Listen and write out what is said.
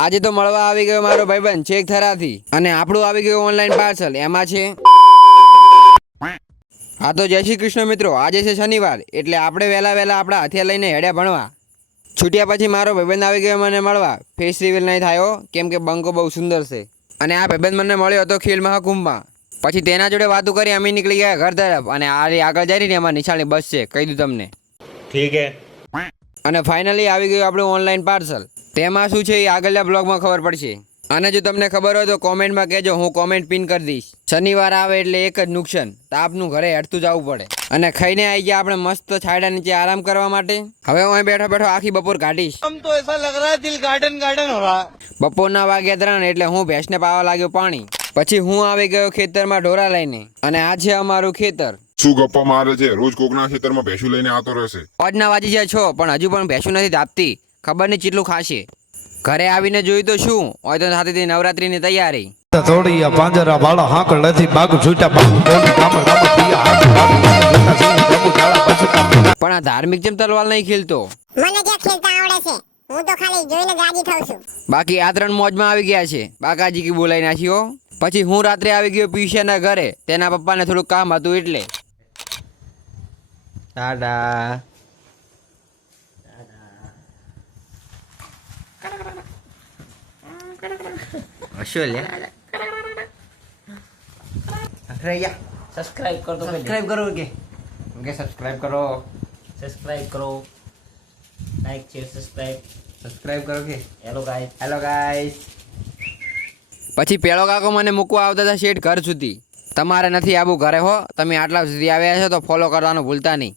આજે તો મળવા આવી ગયો મારો ભાઈબંધ છેક થરાથી અને આપણું આવી ગયું ઓનલાઈન પાર્સલ એમાં છે હા તો જય શ્રી કૃષ્ણ મિત્રો, આજે છે શનિવાર એટલે આપણે વહેલા આપણા હથિયાર લઈને હેડ્યા ભણવા. છૂટ્યા પછી મારો ભાઈબંધ આવી ગયો મને મળવા. ફેસ રિવીલ નહીં થયો કેમ કે બંકો બહુ સુંદર છે અને આ ભાઈબંધ મને મળ્યો હતો ખેલ મહાકુંભમાં. પછી તેના જોડે વાતો કરી અમે નીકળી ગયા ઘર તરફ અને આ આગળ જઈ રહી ને એમાં નિશાળની બસ છે, કહી દઉં તમને. ઠીક હે. અને ફાઇનલી આવી ગયું આપણું ઓનલાઈન પાર્સલ. તેમાં શું છે એ આગળના બ્લોગમાં ખબર પડશે. અને જો તમને ખબર હોય તો કોમેન્ટમાં કહેજો, હું કોમેન્ટ પિન કરી દઈશ. શનિવાર આવે એટલે એક જ નુકસાન, તાપનું ઘરે હેડતું જવું પડે. અને ખાઈને આવી ગયા આપણે મસ્ત છાયડા નીચે આરામ કરવા માટે. હવે હું બેઠો બેઠો આખી બપોર કાઢીશ. તો એસા લગ રહા હે દિલ ગાર્ડન ગાર્ડન હો રહા. બપોરના વાગ્યા 3 એટલે હું ભેંસને પાવા લાગ્યો પાણી. પછી હું આવી ગયો ખેતરમાં ઢોરા લઈને અને આ છે અમારું ખેતર. શું ગપ્પા મારે છે? રોજ કોકના ખેતરમાં ભેંસું લઈને આવતો રહેશે. આજના વાજી જાય 6 પણ હજુ પણ ભેંસું નથી તાપતી. ખબર નહીં કેટલું ખાશે. ઘરે આવીને જોયું તો શું હોય તો સાથે નવરાત્રીની તૈયારી. થોડી પાંજરા વાળા હાકળ નથી બાગ છૂટા બાગ પણ આ ધાર્મિક જેમ તલવાર નહીં ખેલતો. મને ક્યાં ખેલતા આવડે છે, હું તો ખાલી જોઈને જ રાજી થાઉં છું. બાકી આ 3 મોજમાં આવી ગયા છે. બાકાજી કી બોલાઈ નાખ્યો. પછી હું રાત્રે આવી ગયો પિયુષિયાના ઘરે. તેના પપ્પાને થોડું કામ હતું એટલે. ટાટા. શું લે? સબસ્ક્રાઇબ કરો તો સબસ્ક્રાઇબ કરો કે સબસ્ક્રાઇબ કરો. સબસ્ક્રાઇબ કરો. Like share subscribe. સબસ્ક્રાઇબ કરો કે હેલો ગાઈસ. Hello guys. પછી પેલો કાકો મને મૂકવા આવતા હતા શેઠ ઘર સુધી. તમારે નથી આવવું ઘરે હો, તમે આટલા સુધી આવ્યા છો તો ફોલો કરવાનું ભૂલતા નહીં.